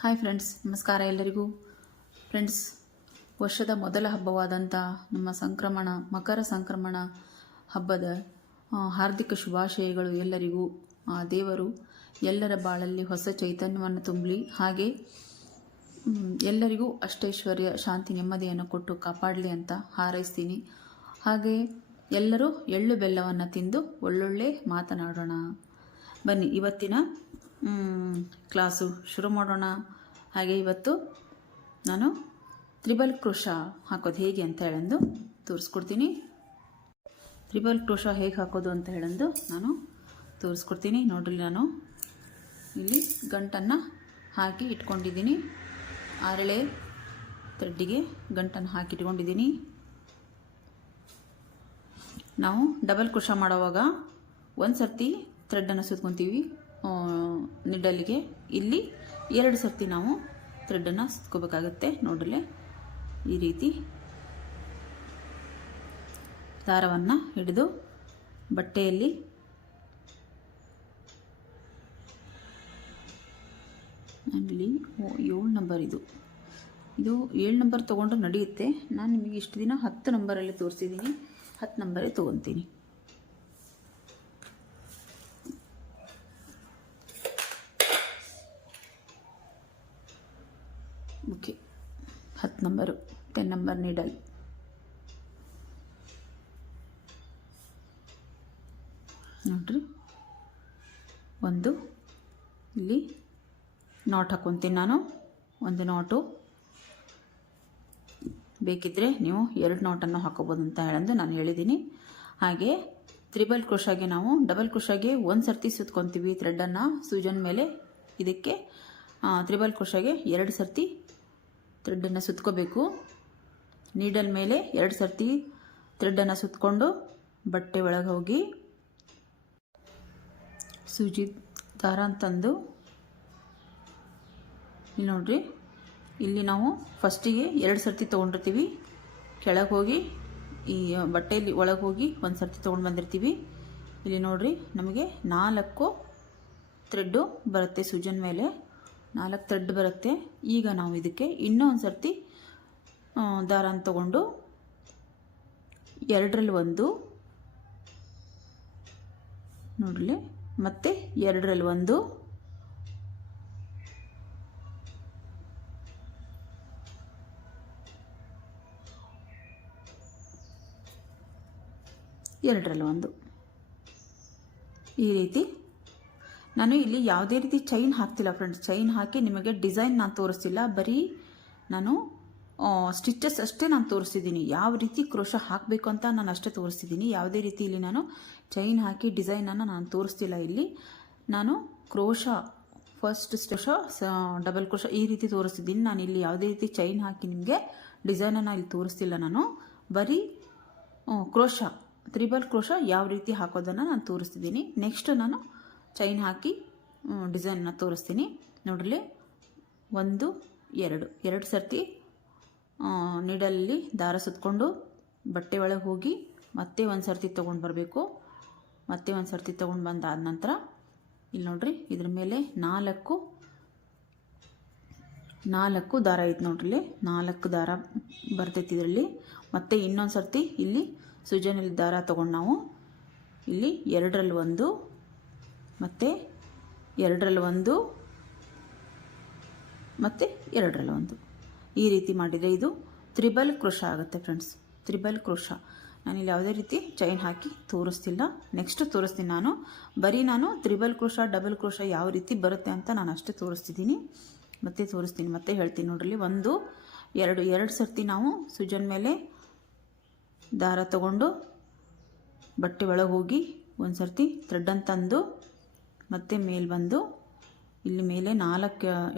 Hi friends, ನಮಸ್ಕಾರ ಎಲ್ಲರಿಗೂ. Friends, ವರ್ಷದ ಮೊದಲ ಹಬ್ಬವಾದಂಥ ನಮ್ಮ ಮಕರ ಸಂಕ್ರಮಣ ಹಬ್ಬದ ಹಾರ್ದಿಕ ಶುಭಾಶಯಗಳು ಎಲ್ಲರಿಗೂ. ದೇವರು ಎಲ್ಲರ ಬಾಳಲ್ಲಿ ಹೊಸ ಚೈತನ್ಯವನ್ನು ತುಂಬಲಿ, ಹಾಗೆ ಎಲ್ಲರಿಗೂ ಅಷ್ಟೈಶ್ವರ್ಯ, ಶಾಂತಿ, ನೆಮ್ಮದಿಯನ್ನು ಕೊಟ್ಟು ಕಾಪಾಡಲಿ ಅಂತ ಹಾರೈಸ್ತೀನಿ. ಹಾಗೆ ಎಲ್ಲರೂ ಎಳ್ಳು ಬೆಲ್ಲವನ್ನು ತಿಂದು ಒಳ್ಳೊಳ್ಳೆ ಮಾತನಾಡೋಣ. ಬನ್ನಿ, ಇವತ್ತಿನ ಕ್ಲಾಸು ಶುರು ಮಾಡೋಣ. ಹಾಗೆ ಇವತ್ತು ನಾನು ತ್ರಿಬಲ್ ಕ್ರೋಶ ಹಾಕೋದು ಹೇಗೆ ಅಂತ ಹೇಳಂದು ತೋರಿಸ್ಕೊಡ್ತೀನಿ. ತ್ರಿಬಲ್ ಕ್ರೋಶ ಹೇಗೆ ಹಾಕೋದು ಅಂತ ಹೇಳಂದು ನಾನು ತೋರಿಸ್ಕೊಡ್ತೀನಿ. ನೋಡ್ರಿ, ನಾನು ಇಲ್ಲಿ ಗಂಟನ್ನು ಹಾಕಿ ಇಟ್ಕೊಂಡಿದ್ದೀನಿ. 6 ಥ್ರೆಡ್ಡಿಗೆ ಗಂಟನ್ನು ಹಾಕಿ ಇಟ್ಕೊಂಡಿದ್ದೀನಿ. ನಾವು ಡಬಲ್ ಕ್ರೋಶ ಮಾಡುವಾಗ ಒಂದು ಸರ್ತಿ ಥ್ರೆಡ್ಡನ್ನು ಸುತ್ಕೊತೀವಿ ನಿಡಲಿಗೆ. ಇಲ್ಲಿ 2 ಸರ್ತಿ ನಾವು ಥ್ರೆಡ್ಡನ್ನು ಸುತ್ಕೋಬೇಕಾಗುತ್ತೆ. ನೋಡ್ರಲ್ಲೇ ಈ ರೀತಿ ದಾರವನ್ನು ಹಿಡಿದು ಬಟ್ಟೆಯಲ್ಲಿ ಇಲ್ಲಿ 7 ನಂಬರ್ ಇದು 7 ನಂಬರ್ ತೊಗೊಂಡ್ರೆ ನಡೆಯುತ್ತೆ. ನಾನು ನಿಮಗೆ ಇಷ್ಟು ದಿನ 10 ನಂಬರಲ್ಲಿ ತೋರಿಸಿದ್ದೀನಿ. 10 ನಂಬರೇ ತೊಗೊತೀನಿ. Okay, 10 number, 10 number needle. ನೋಡ್ರಿ, ಒಂದು ಇಲ್ಲಿ ನಾಟ್ ಹಾಕ್ಕೊತೀನಿ ನಾನು. ಒಂದು ನಾಟು ಬೇಕಿದ್ದರೆ ನೀವು 2 ನಾಟನ್ನು ಹಾಕೋಬೋದು ಅಂತ ಹೇಳಂದು ನಾನು ಹೇಳಿದ್ದೀನಿ. ಹಾಗೆ ತ್ರಿಬಲ್ ಕ್ರೋಶಾಗೆ ನಾವು ಡಬಲ್ ಕ್ರೋಶಾಗೆ 1 ಸರ್ತಿ ಸುತ್ಕೊತೀವಿ ಥ್ರೆಡ್ಡನ್ನು ಸೂಜನ್ ಮೇಲೆ. ಇದಕ್ಕೆ ತ್ರಿಬಲ್ ಕ್ರೋಶಾಗೆ 2 ಸರ್ತಿ ಥ್ರೆಡ್ಡನ್ನು ಸುತ್ಕೋಬೇಕು. ನೀಡಲ್ ಮೇಲೆ 2 ಸರ್ತಿ ಥ್ರೆಡ್ಡನ್ನು ಸುತ್ಕೊಂಡು ಬಟ್ಟೆ ಒಳಗೆ ಹೋಗಿ ಸೂಜಿ ದಾರ ಅಂತಂದು ಇಲ್ಲಿ ನೋಡ್ರಿ, ಇಲ್ಲಿ ನಾವು ಫಸ್ಟಿಗೆ 2 ಸರ್ತಿ ತೊಗೊಂಡಿರ್ತೀವಿ. ಕೆಳಗೆ ಹೋಗಿ ಈ ಬಟ್ಟೆಯಲ್ಲಿ ಒಳಗೆ ಹೋಗಿ 1 ಸರ್ತಿ ತೊಗೊಂಡು ಬಂದಿರ್ತೀವಿ. ಇಲ್ಲಿ ನೋಡ್ರಿ, ನಮಗೆ 4 ಥ್ರೆಡ್ಡು ಬರುತ್ತೆ. ಸೂಜನ್ ಮೇಲೆ 4 ಥ್ರೆಡ್ ಬರುತ್ತೆ. ಈಗ ನಾವು ಇದಕ್ಕೆ ಇನ್ನೂ ಒಂದು ಸರ್ತಿ ದಾರನ ತಗೊಂಡು 2ರಲ್ಲಿ 1 ನೋಡ್ರಿ, ಮತ್ತೆ 2ರಲ್ಲಿ 1 2ರಲ್ಲಿ 1 ಈ ರೀತಿ. ನಾನು ಇಲ್ಲಿ ಯಾವುದೇ ರೀತಿ ಚೈನ್ ಹಾಕ್ತಿಲ್ಲ ಫ್ರೆಂಡ್ಸ್. ಚೈನ್ ಹಾಕಿ ನಿಮಗೆ ಡಿಸೈನ್ ನಾನು ತೋರಿಸ್ತಿಲ್ಲ, ಬರೀ ನಾನು ಸ್ಟಿಚಸ್ ಅಷ್ಟೇ ನಾನು ತೋರಿಸ್ತಿದ್ದೀನಿ. ಯಾವ ರೀತಿ ಕ್ರೋಶ ಹಾಕಬೇಕು ಅಂತ ನಾನು ಅಷ್ಟೇ ತೋರಿಸ್ತಿದ್ದೀನಿ. ಯಾವುದೇ ರೀತಿ ಇಲ್ಲಿ ನಾನು ಚೈನ್ ಹಾಕಿ ಡಿಸೈನನ್ನು ನಾನು ತೋರಿಸ್ತಿಲ್ಲ. ಇಲ್ಲಿ ನಾನು crochet first crochet, double crochet ಈ ರೀತಿ ತೋರಿಸ್ತಿದ್ದೀನಿ. ನಾನು ಇಲ್ಲಿ ಯಾವುದೇ ರೀತಿ ಚೈನ್ ಹಾಕಿ ನಿಮಗೆ ಡಿಸೈನನ್ನು ಇಲ್ಲಿ ತೋರಿಸ್ತಿಲ್ಲ. ನಾನು ಬರೀ ಕ್ರೋಶ, ತ್ರಿಬಲ್ ಕ್ರೋಶ ಯಾವ ರೀತಿ ಹಾಕೋದನ್ನು ನಾನು ತೋರಿಸ್ತಿದ್ದೀನಿ. ನೆಕ್ಸ್ಟ್ ನಾನು ಚೈನ್ ಹಾಕಿ ಡಿಸೈನ್ನ ತೋರಿಸ್ತೀನಿ. ನೋಡ್ರಿ, 1 2 ಸರ್ತಿ ನೀಡಲ್ಲಿ ದಾರ ಸುತ್ಕೊಂಡು ಬಟ್ಟೆ ಒಳಗೆ ಹೋಗಿ ಮತ್ತೆ 1 ಸರ್ತಿ ತೊಗೊಂಡು ಬರಬೇಕು. ಮತ್ತೆ 1 ಸರ್ತಿ ತೊಗೊಂಡು ಬಂದಾದ ನಂತರ ಇಲ್ಲಿ ನೋಡ್ರಿ, ಇದ್ರ ಮೇಲೆ 4 ದಾರ ಐತೆ ನೋಡ್ರಿ. 4 ದಾರ ಬರ್ತೈತಿ ಇದರಲ್ಲಿ. ಮತ್ತೆ ಇನ್ನೊಂದು ಸರ್ತಿ ಇಲ್ಲಿ ಸೂಜನಲ್ಲಿ ದಾರ ತೊಗೊಂಡು ನಾವು ಇಲ್ಲಿ 2ರಲ್ಲಿ 1 ಮತ್ತು 2ರಲ್ಲಿ 1 ಮತ್ತು 2ರಲ್ಲಿ 1 ಈ ರೀತಿ ಮಾಡಿದರೆ ಇದು ತ್ರಿಬಲ್ ಕ್ರೋಶ ಆಗುತ್ತೆ ಫ್ರೆಂಡ್ಸ್. ತ್ರಿಬಲ್ ಕ್ರೋಶ ನಾನಿಲ್ಲಿ ಯಾವುದೇ ರೀತಿ ಚೈನ್ ಹಾಕಿ ತೋರಿಸ್ತಿಲ್ಲ. ನೆಕ್ಸ್ಟ್ ತೋರಿಸ್ತೀನಿ ನಾನು. ಬರೀ ನಾನು ತ್ರಿಬಲ್ ಕ್ರೋಶ, ಡಬಲ್ ಕ್ರೋಶ ಯಾವ ರೀತಿ ಬರುತ್ತೆ ಅಂತ ನಾನು ಅಷ್ಟೇ ತೋರಿಸ್ತಿದ್ದೀನಿ. ಮತ್ತೆ ಹೇಳ್ತೀನಿ. ನೋಡ್ರಿ, 1 2 ಸರ್ತಿ ನಾವು ಸೂಜನ್ ಮೇಲೆ ದಾರ ತಗೊಂಡು ಬಟ್ಟೆ ಒಳಗೆ ಹೋಗಿ 1 ಸರ್ತಿ ಥ್ರೆಡ್ಡನ್ನು ತಂದು ಮತ್ತೆ ಮೇಲೆ ಬಂದು ಇಲ್ಲಿ ಮೇಲೆ 4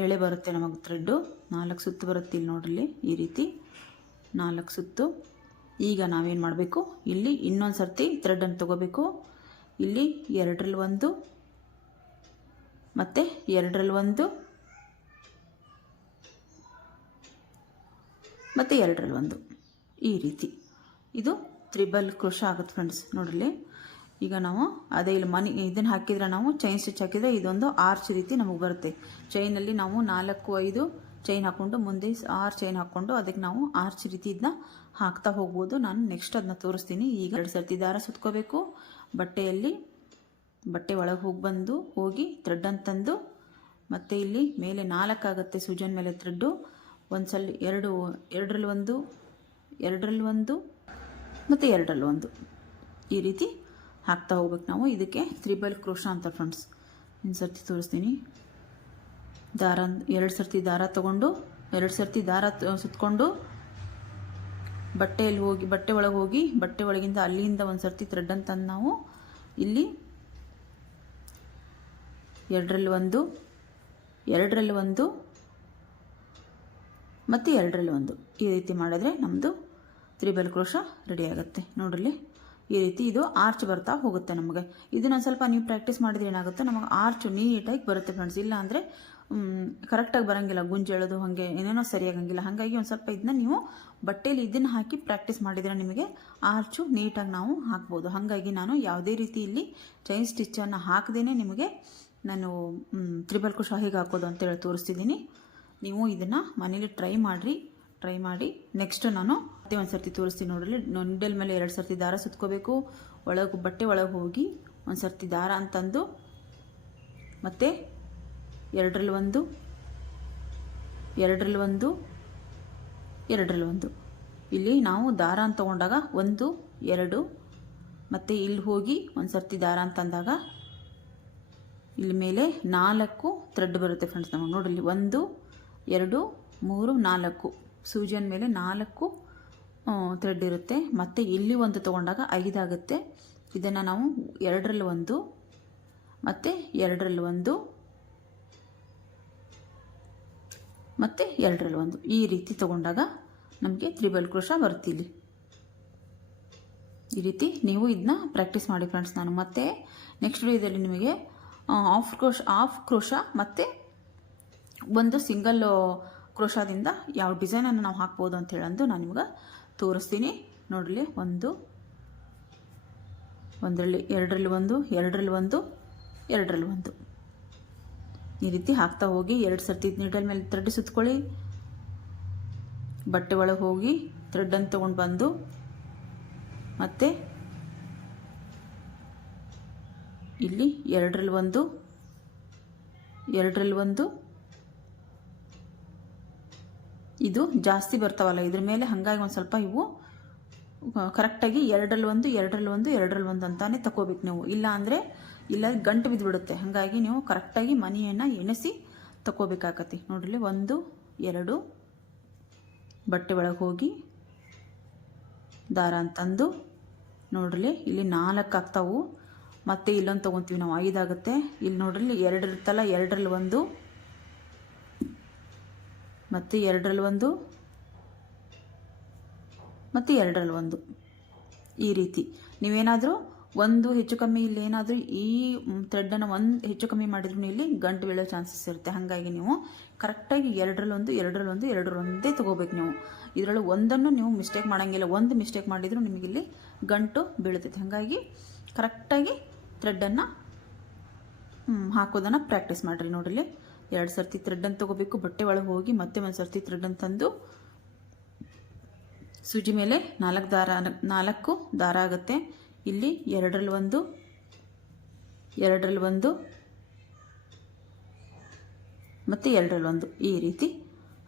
ಎಳೆ ಬರುತ್ತೆ ನಮಗೆ ಥ್ರೆಡ್ಡು. 4 ಸುತ್ತು ಬರುತ್ತೆ ಇಲ್ಲಿ ನೋಡ್ರಿ, ಈ ರೀತಿ 4 ಸುತ್ತು. ಈಗ ನಾವೇನು ಮಾಡಬೇಕು, ಇಲ್ಲಿ ಇನ್ನೊಂದು ಸರ್ತಿ ಥ್ರೆಡ್ಡನ್ನು ತಗೋಬೇಕು. ಇಲ್ಲಿ 2ರಲ್ಲಿ 1 ಮತ್ತು 2ರಲ್ಲಿ 1 ಮತ್ತು 2ರಲ್ಲಿ 1 ಈ ರೀತಿ ಇದು ತ್ರಿಬಲ್ ಕ್ರೋಶ ಆಗುತ್ತೆ ಫ್ರೆಂಡ್ಸ್. ನೋಡ್ರಿ, ಈಗ ನಾವು ಅದೇ ಇಲ್ಲಿ ಇದನ್ನು ಹಾಕಿದರೆ ನಾವು ಚೈನ್ ಸ್ಟಿಚ್ ಹಾಕಿದರೆ ಇದೊಂದು ಆರ್ಚ್ ರೀತಿ ನಮಗೆ ಬರುತ್ತೆ. ಚೈನಲ್ಲಿ ನಾವು 4-5 ಚೈನ್ ಹಾಕ್ಕೊಂಡು ಮುಂದೆ 6 ಚೈನ್ ಹಾಕ್ಕೊಂಡು ಅದಕ್ಕೆ ನಾವು ಆರ್ಚ್ ರೀತಿ ಇದನ್ನ ಹಾಕ್ತಾ ಹೋಗ್ಬೋದು. ನಾನು ನೆಕ್ಸ್ಟ್ ಅದನ್ನ ತೋರಿಸ್ತೀನಿ. ಈಗ 2 ಸರ್ತಿ ದಾರ ಸುತ್ಕೋಬೇಕು. ಬಟ್ಟೆ ಒಳಗೆ ಹೋಗಿ ಥ್ರೆಡ್ಡನ್ನು ತಂದು ಮತ್ತು ಇಲ್ಲಿ ಮೇಲೆ 4 ಆಗುತ್ತೆ ಸೂಜನ್ ಮೇಲೆ ಥ್ರೆಡ್ಡು. ಒಂದು ಸಲ ಎರಡರಲ್ಲಿ ಒಂದು ಮತ್ತು ಎರಡರಲ್ಲಿ ಒಂದು ಈ ರೀತಿ ಹಾಕ್ತಾ ಹೋಗ್ಬೇಕು ನಾವು. ಇದಕ್ಕೆ ತ್ರಿಬಲ್ ಕ್ರೋಶಾ ಅಂತ ಫ್ರೆಂಡ್ಸ್. ಇನ್ನು ಸರ್ತಿ ತೋರಿಸ್ತೀನಿ. ದಾರ 2 ಸರ್ತಿ ದಾರ ತಗೊಂಡು 2 ಸರ್ತಿ ದಾರ ಸುತ್ಕೊಂಡು ಬಟ್ಟೆ ಒಳಗೆ ಹೋಗಿ ಬಟ್ಟೆ ಒಳಗಿಂದ ಅಲ್ಲಿಂದ ಒಂದು ಸರ್ತಿ ಥ್ರೆಡ್ಡನ್ನು ತಂದು ನಾವು ಇಲ್ಲಿ ಎರಡರಲ್ಲಿ ಒಂದು ಮತ್ತು ಎರಡರಲ್ಲಿ ಒಂದು ಈ ರೀತಿ ಮಾಡಿದ್ರೆ ನಮ್ಮದು ತ್ರಿಬಲ್ ಕ್ರೋಶಾ ರೆಡಿ ಆಗುತ್ತೆ. ನೋಡ್ರಲ್ಲಿ ಈ ರೀತಿ ಇದು ಆರ್ಚ್ ಬರ್ತಾ ಹೋಗುತ್ತೆ ನಮಗೆ. ಇದನ್ನು ಸ್ವಲ್ಪ ನೀವು ಪ್ರಾಕ್ಟೀಸ್ ಮಾಡಿದ್ರೆ ಏನಾಗುತ್ತೆ, ನಮಗೆ ಆರ್ಚ್ ನೀಟಾಗಿ ಬರುತ್ತೆ ಫ್ರೆಂಡ್ಸ್. ಇಲ್ಲ ಅಂದರೆ ಕರೆಕ್ಟಾಗಿ ಬರೋಂಗಿಲ್ಲ, ಗುಂಜು ಎಳೋದು ಹಾಗೆ ಏನೇನೋ ಸರಿಯಾಗಂಗಿಲ್ಲ. ಹಾಗಾಗಿ ಒಂದು ಸ್ವಲ್ಪ ಇದನ್ನ ನೀವು ಬಟ್ಟೆಯಲ್ಲಿ ಇದನ್ನು ಹಾಕಿ ಪ್ರಾಕ್ಟೀಸ್ ಮಾಡಿದರೆ ನಿಮಗೆ ಆರ್ಚು ನೀಟಾಗಿ ನಾವು ಹಾಕ್ಬೋದು. ಹಾಗಾಗಿ ನಾನು ಯಾವುದೇ ರೀತಿ ಇಲ್ಲಿ ಚೈನ್ ಸ್ಟಿಚ್ಚನ್ನು ಹಾಕದೇನೆ ನಿಮಗೆ ನಾನು ತ್ರಿಬಲ್ ಕ್ರೋಶಾ ಹೇಗೆ ಹಾಕೋದು ಅಂತೇಳಿ ತೋರಿಸ್ತಿದ್ದೀನಿ. ನೀವು ಇದನ್ನು ಮನೇಲಿ ಟ್ರೈ ಮಾಡಿ ನೆಕ್ಸ್ಟ್ ನಾನು ಮತ್ತೆ ಒಂದು ಸರ್ತಿ ತೋರಿಸ್ತೀನಿ. ನೋಡ್ರಿ, ನೀಡಲ್ ಮೇಲೆ 2 ಸರ್ತಿ ದಾರ ಸುತ್ಕೋಬೇಕು. ಬಟ್ಟೆ ಒಳಗೆ ಹೋಗಿ ಒಂದು ಸರ್ತಿ ದಾರ ಅಂತಂದು ಮತ್ತು ಎರಡರಲ್ಲಿ ಒಂದು ಇಲ್ಲಿ ನಾವು ದಾರ ಅಂತ ತಗೊಂಡಾಗ 1 2 ಮತ್ತು ಇಲ್ಲಿ ಹೋಗಿ ಒಂದು ಸರ್ತಿ ದಾರ ಅಂತಂದಾಗ ಇಲ್ಲಿ ಮೇಲೆ 4 ಥ್ರೆಡ್ ಬರುತ್ತೆ ಫ್ರೆಂಡ್ಸ್. ನಮಗೆ ನೋಡ್ರಿ, 1 2 3 4 ಸೂಜನ್ ಮೇಲೆ 4 ಥ್ರೆಡ್ ಇರುತ್ತೆ. ಮತ್ತು ಇಲ್ಲಿ ಒಂದು ತೊಗೊಂಡಾಗ 5 ಆಗುತ್ತೆ. ಇದನ್ನು ನಾವು ಎರಡರಲ್ಲಿ ಒಂದು ಮತ್ತು ಎರಡರಲ್ಲಿ ಒಂದು ಮತ್ತು ಎರಡರಲ್ಲಿ ಒಂದು ಈ ರೀತಿ ತೊಗೊಂಡಾಗ ನಮಗೆ ತ್ರಿಬಲ್ ಕ್ರೋಶಾ ಬರುತ್ತೆ. ಇಲ್ಲಿ ಈ ರೀತಿ ನೀವು ಇದನ್ನ ಪ್ರಾಕ್ಟೀಸ್ ಮಾಡಿ ಫ್ರೆಂಡ್ಸ್. ನಾನು ಮತ್ತೆ ನೆಕ್ಸ್ಟ್ ವಿಡಿಯೋದಲ್ಲಿ ನಿಮಗೆ ಹಾಫ್ ಕ್ರೋಶಾ ಮತ್ತು ಒಂದು ಸಿಂಗಲ್ ಕ್ರೋಶಾದಿಂದ ಯಾವ ಡಿಸೈನನ್ನು ನಾವು ಹಾಕ್ಬೋದು ಅಂತ ಹೇಳಂದು ನಾನು ನಿಮ್ಗೆ ತೋರಿಸ್ತೀನಿ. ನೋಡಲಿ, ಎರಡರಲ್ಲಿ ಒಂದು ಈ ರೀತಿ ಹಾಕ್ತಾ ಹೋಗಿ 2 ಸರ್ತಿ ನೀಡಲ್ ಮೇಲೆ ಥ್ರೆಡ್ ಸುತ್ಕೊಳ್ಳಿ. ಬಟ್ಟೆ ಒಳಗೆ ಹೋಗಿ ಥ್ರೆಡ್ಡನ್ನು ತೊಗೊಂಡು ಬಂದು ಮತ್ತು ಇಲ್ಲಿ ಎರಡರಲ್ಲಿ ಒಂದು ಇದು ಜಾಸ್ತಿ ಬರ್ತಾವಲ್ಲ ಇದ್ರ ಮೇಲೆ, ಹಾಗಾಗಿ ಒಂದು ಸ್ವಲ್ಪ ಇವು ಕರೆಕ್ಟಾಗಿ ಎರಡರಲ್ಲಿ ಒಂದು ಅಂತಾನೆ ತಗೋಬೇಕು ನೀವು. ಇಲ್ಲ ಅಂದರೆ ಇಲ್ಲ ಗಂಟು ಬಿದ್ದುಬಿಡುತ್ತೆ. ಹಾಗಾಗಿ ನೀವು ಕರೆಕ್ಟಾಗಿ ಮನಿಯನ್ನು ಎಣಿಸಿ ತಗೋಬೇಕಾಗತ್ತೆ. ನೋಡ್ರಿ, 1 2 ಬಟ್ಟೆ ಒಳಗೆ ಹೋಗಿ ದಾರ ಅಂತಂದು ನೋಡ್ರಿ, ಇಲ್ಲಿ 4 ಆಗ್ತಾವು. ಮತ್ತು ಇಲ್ಲೊಂದು ತೊಗೊತೀವಿ ನಾವು, 5 ಆಗುತ್ತೆ. ಇಲ್ಲಿ ನೋಡ್ರಿ, 2 ಇರುತ್ತಲ್ಲ, ಎರಡರಲ್ಲಿ ಒಂದು ಮತ್ತು ಎರಡರಲ್ಲಿ ಒಂದು ಈ ರೀತಿ ನೀವೇನಾದರೂ ಒಂದು ಹೆಚ್ಚು ಕಮ್ಮಿ ಇಲ್ಲಿ ಏನಾದರೂ ಈ ಥ್ರೆಡ್ಡನ್ನು ಒಂದು ಹೆಚ್ಚು ಕಮ್ಮಿ ಮಾಡಿದ್ರು ಇಲ್ಲಿ ಗಂಟು ಬೀಳೋ ಚಾನ್ಸಸ್ ಇರುತ್ತೆ. ಹಾಗಾಗಿ ನೀವು ಕರೆಕ್ಟಾಗಿ ಎರಡರಲ್ಲೊಂದೇ ತೊಗೋಬೇಕು ನೀವು. ಇದರೊಳಗೆ ಒಂದನ್ನು ನೀವು ಮಿಸ್ಟೇಕ್ ಮಾಡೋಂಗಿಲ್ಲ. ಒಂದು ಮಿಸ್ಟೇಕ್ ಮಾಡಿದರೂ ನಿಮಗಿಲ್ಲಿ ಗಂಟು ಬೀಳುತ್ತೈತೆ. ಹಾಗಾಗಿ ಕರೆಕ್ಟಾಗಿ ಥ್ರೆಡ್ಡನ್ನು ಹಾಕೋದನ್ನು ಪ್ರಾಕ್ಟೀಸ್ ಮಾಡಿರಿ. ನೋಡ್ರಿ, 2 ಸರ್ತಿ ಥ್ರೆಡ್ಡನ್ನು ತೊಗೋಬೇಕು. ಬಟ್ಟೆ ಒಳಗೆ ಹೋಗಿ ಮತ್ತೆ ಒಂದು ಸರ್ತಿ ಥ್ರೆಡ್ಡನ್ನು ತಂದು ಸೂಜಿ ಮೇಲೆ 4 ದಾರ ಆಗುತ್ತೆ. ಇಲ್ಲಿ ಎರಡರಲ್ಲಿ ಒಂದು ಮತ್ತು ಎರಡರಲ್ಲಿ ಒಂದು ಈ ರೀತಿ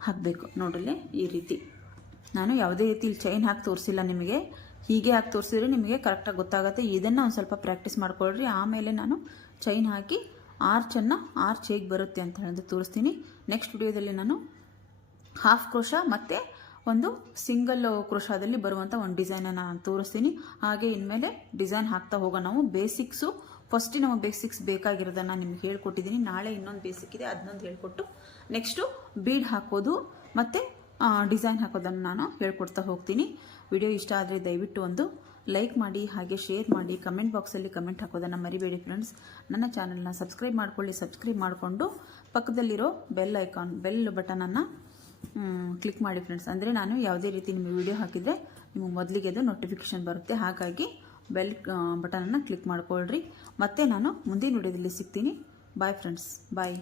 ಹಾಕಬೇಕು. ನೋಡ್ರಿ, ಈ ರೀತಿ ನಾನು ಯಾವುದೇ ರೀತಿ ಇಲ್ಲಿ ಚೈನ್ ಹಾಕಿ ತೋರಿಸಿಲ್ಲ ನಿಮಗೆ. ಹೀಗೆ ಹಾಕಿ ತೋರಿಸಿದ್ರೆ ನಿಮಗೆ ಕರೆಕ್ಟಾಗಿ ಗೊತ್ತಾಗುತ್ತೆ. ಇದನ್ನು ಒಂದು ಸ್ವಲ್ಪ ಪ್ರಾಕ್ಟೀಸ್ ಮಾಡ್ಕೊಳ್ರಿ. ಆಮೇಲೆ ನಾನು ಚೈನ್ ಹಾಕಿ ಆರ್ಚ್ ಹೇಗೆ ಬರುತ್ತೆ ಅಂತ ಹೇಳಿ ತೋರಿಸ್ತೀನಿ. ನೆಕ್ಸ್ಟ್ ವಿಡಿಯೋದಲ್ಲಿ ನಾನು ಹಾಫ್ ಕ್ರೋಶಾ ಮತ್ತು ಒಂದು ಸಿಂಗಲ್ ಕ್ರೋಶಾದಲ್ಲಿ ಬರುವಂಥ ಒಂದು ಡಿಸೈನನ್ನು ನಾನು ತೋರಿಸ್ತೀನಿ. ಹಾಗೆ ಇನ್ಮೇಲೆ ಡಿಸೈನ್ ಹಾಕ್ತಾ ಹೋಗೋಣ. ನಾವು ಬೇಸಿಕ್ಸು ಫಸ್ಟ್ ನಾವು ಬೇಸಿಕ್ಸ್ ಬೇಕಾಗಿರೋದನ್ನು ನಿಮ್ಗೆ ಹೇಳ್ಕೊಟ್ಟಿದ್ದೀನಿ. ನಾಳೆ ಇನ್ನೊಂದು ಬೇಸಿಕ್ ಇದೆ, ಅದನ್ನೊಂದು ಹೇಳ್ಕೊಟ್ಟು ನೆಕ್ಸ್ಟು ಬೀಡ್ ಹಾಕೋದು ಮತ್ತು ಡಿಸೈನ್ ಹಾಕೋದನ್ನು ನಾನು ಹೇಳ್ಕೊಡ್ತಾ ಹೋಗ್ತೀನಿ. ವಿಡಿಯೋ ಇಷ್ಟ ಆದರೆ ದಯವಿಟ್ಟು ಒಂದು ಲೈಕ್ ಮಾಡಿ, ಹಾಗೆ ಶೇರ್ ಮಾಡಿ, ಕಮೆಂಟ್ ಬಾಕ್ಸಲ್ಲಿ ಕಮೆಂಟ್ ಹಾಕೋದನ್ನು ಮರಿಬೇಡಿ ಫ್ರೆಂಡ್ಸ್. ನನ್ನ ಚಾನಲ್ನ ಸಬ್ಸ್ಕ್ರೈಬ್ ಮಾಡ್ಕೊಳ್ಳಿ. ಸಬ್ಸ್ಕ್ರೈಬ್ ಮಾಡಿಕೊಂಡು ಪಕ್ಕದಲ್ಲಿರೋ ಬೆಲ್ ಬಟನನ್ನು ಕ್ಲಿಕ್ ಮಾಡಿ ಫ್ರೆಂಡ್ಸ್. ಅಂದರೆ ನಾನು ಯಾವುದೇ ರೀತಿ ನಿಮಗೆ ವಿಡಿಯೋ ಹಾಕಿದರೆ ನಿಮಗೆ ಮೊದಲಿಗೆ ಅದು ನೋಟಿಫಿಕೇಷನ್ ಬರುತ್ತೆ. ಹಾಗಾಗಿ ಬೆಲ್ ಬಟನನ್ನು ಕ್ಲಿಕ್ ಮಾಡ್ಕೊಳ್ರಿ. ಮತ್ತೆ ನಾನು ಮುಂದಿನ ವಿಡಿಯೋದಲ್ಲಿ ಸಿಗ್ತೀನಿ. ಬಾಯ್ ಫ್ರೆಂಡ್ಸ್, ಬಾಯ್.